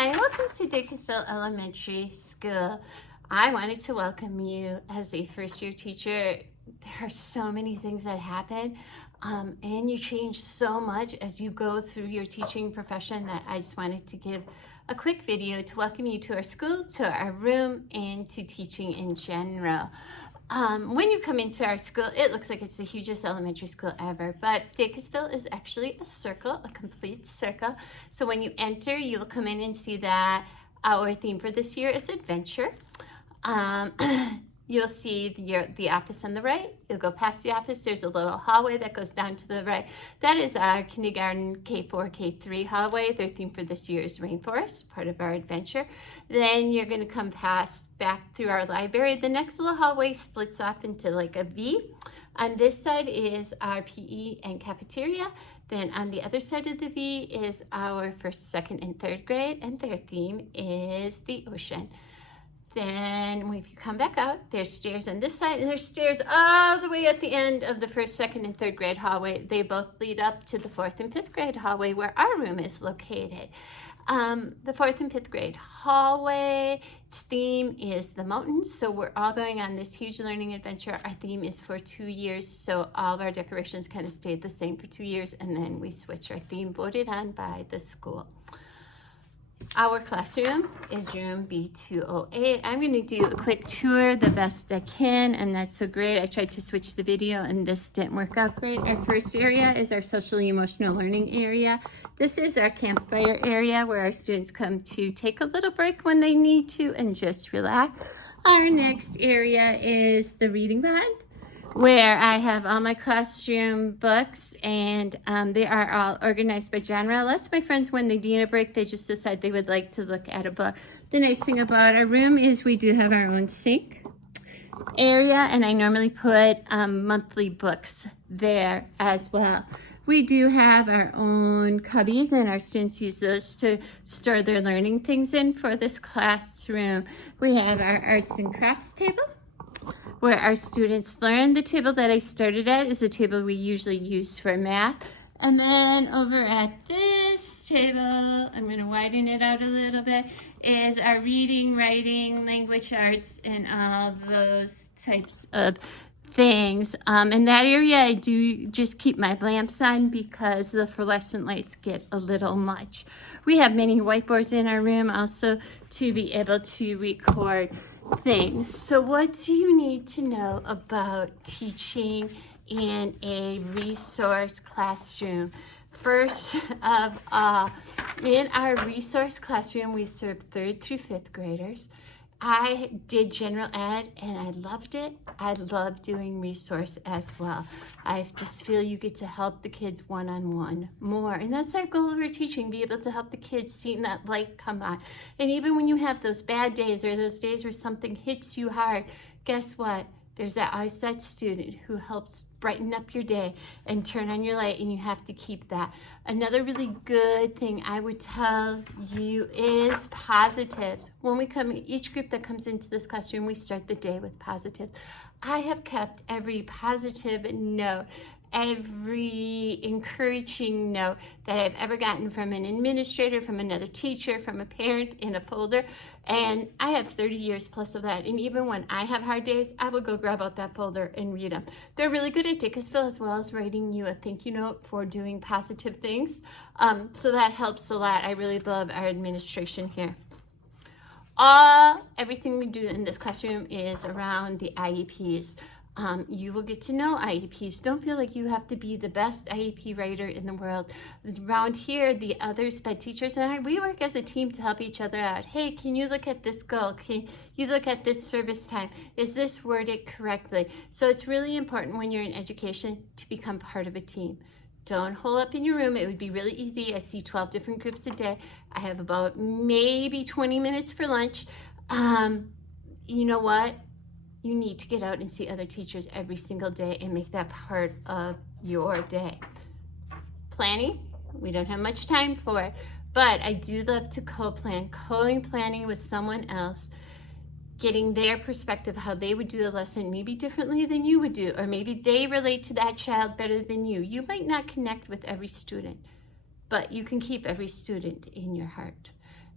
Hi, welcome to Dacusville Elementary School. I wanted to welcome you as a first-year teacher. There are so many things that happen, and you change so much as you go through your teaching profession that I just wanted to give a quick video to welcome you to our school, to our room, and to teaching in general. When you come into our school, it looks like it's the hugest elementary school ever, but Dacusville is actually a circle, a complete circle. So when you enter, you'll come in and see that our theme for this year is adventure. You'll see the office on the right. You'll go past the office. There's a little hallway that goes down to the right. That is our kindergarten K4, K3 hallway. Their theme for this year is rainforest, part of our adventure. Then you're going to come past back through our library. The next little hallway splits off into like a V. On this side is our PE and cafeteria. Then on the other side of the V is our first, second, and third grade, and their theme is the ocean. Then if you come back out, there's stairs on this side, and there's stairs all the way at the end of the first, second, and third grade hallway. They both lead up to the fourth and fifth grade hallway where our room is located. The fourth and fifth grade hallway's theme is the mountains. So we're all going on this huge learning adventure. Our theme is for 2 years. So all of our decorations kind of stayed the same for 2 years, and then we switch our theme voted on by the school. Our classroom is room B208. I'm going to do a quick tour the best I can, and that's so great. I tried to switch the video and this didn't work out great. Our first area is our social emotional learning area. This is our campfire area where our students come to take a little break when they need to and just relax. Our next area is the reading pod, where I have all my classroom books, and they are all organized by genre. Lots of my friends, when they need a break, they just decide they would like to look at a book. The nice thing about our room is we do have our own sink area, and I normally put monthly books there as well. We do have our own cubbies, and our students use those to store their learning things in for this classroom. We have our arts and crafts table, where our students learn. The table that I started at is the table we usually use for math. And then over at this table, I'm going to widen it out a little bit, is our reading, writing, language arts, and all those types of things. In that area, I do just keep my lamps on because the fluorescent lights get a little much. We have many whiteboards in our room also to be able to record things. So what do you need to know about teaching in a resource classroom? First of all, in our resource classroom, we serve 3rd through 5th graders. I did general ed and I loved it. I love doing resource as well. I just feel you get to help the kids one-on-one more. And that's our goal of our teaching, be able to help the kids see that light come on. And even when you have those bad days or those days where something hits you hard, guess what? There's always that student who helps brighten up your day and turn on your light, and you have to keep that. Another really good thing I would tell you is positives. When we come, each group that comes into this classroom, we start the day with positives. I have kept every positive note, every encouraging note that I've ever gotten from an administrator, from another teacher, from a parent in a folder. And I have 30 years plus of that. And even when I have hard days, I will go grab out that folder and read them. They're really good at Dacusville, as well as writing you a thank you note for doing positive things. So that helps a lot. I really love our administration here. Everything we do in this classroom is around the IEPs. You will get to know IEPs. Don't feel like you have to be the best IEP writer in the world. Around here, the other SPED teachers and I, we work as a team to help each other out. Hey, can you look at this goal? Can you look at this service time? Is this worded correctly? So it's really important when you're in education to become part of a team. Don't hole up in your room. It would be really easy. I see 12 different groups a day. I have about maybe 20 minutes for lunch. You know what? You need to get out and see other teachers every single day and make that part of your day. Planning, we don't have much time for it, but I do love to co-plan. Co-planning with someone else, getting their perspective, how they would do a lesson maybe differently than you would do, or maybe they relate to that child better than you. You might not connect with every student, but you can keep every student in your heart.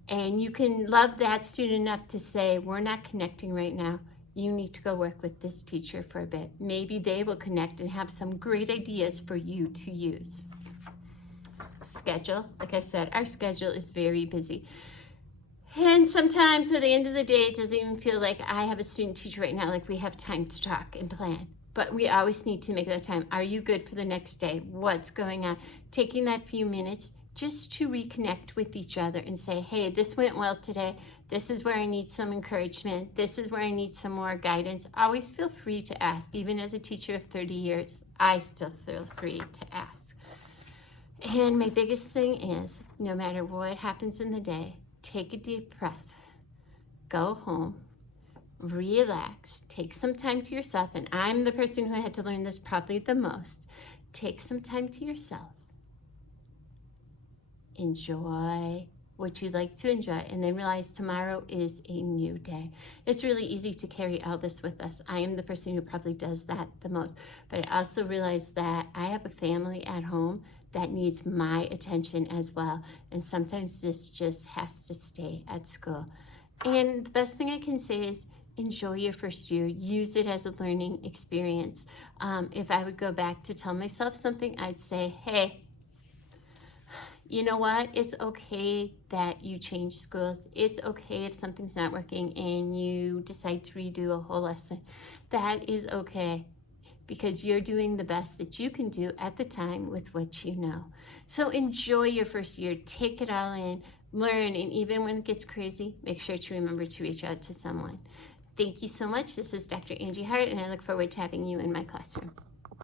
And you can love that student enough to say, we're not connecting right now. You need to go work with this teacher for a bit. Maybe they will connect and have some great ideas for you to use. Schedule. Like I said, our schedule is very busy. And sometimes at the end of the day, it doesn't even feel like I have a student teacher right now, like we have time to talk and plan. But we always need to make that time. Are you good for the next day? What's going on? Taking that few minutes just to reconnect with each other and say, hey, this went well today. This is where I need some encouragement. This is where I need some more guidance. Always feel free to ask. Even as a teacher of 30 years, I still feel free to ask. And my biggest thing is, no matter what happens in the day, take a deep breath, go home, relax, take some time to yourself. And I'm the person who had to learn this probably the most. Take some time to yourself. Enjoy what you like to enjoy, and then realize tomorrow is a new day. It's really easy to carry all this with us. I am the person who probably does that the most, but I also realize that I have a family at home that needs my attention as well, and sometimes this just has to stay at school. And the best thing I can say is enjoy your first year. Use it as a learning experience. If I would go back to tell myself something, I'd say, hey, you know what? It's okay that you change schools. It's okay if something's not working and you decide to redo a whole lesson. That is okay, because you're doing the best that you can do at the time with what you know. So enjoy your first year. Take it all in. Learn. And even when it gets crazy, make sure to remember to reach out to someone. Thank you so much. This is Dr. Angie Hart, and I look forward to having you in my classroom.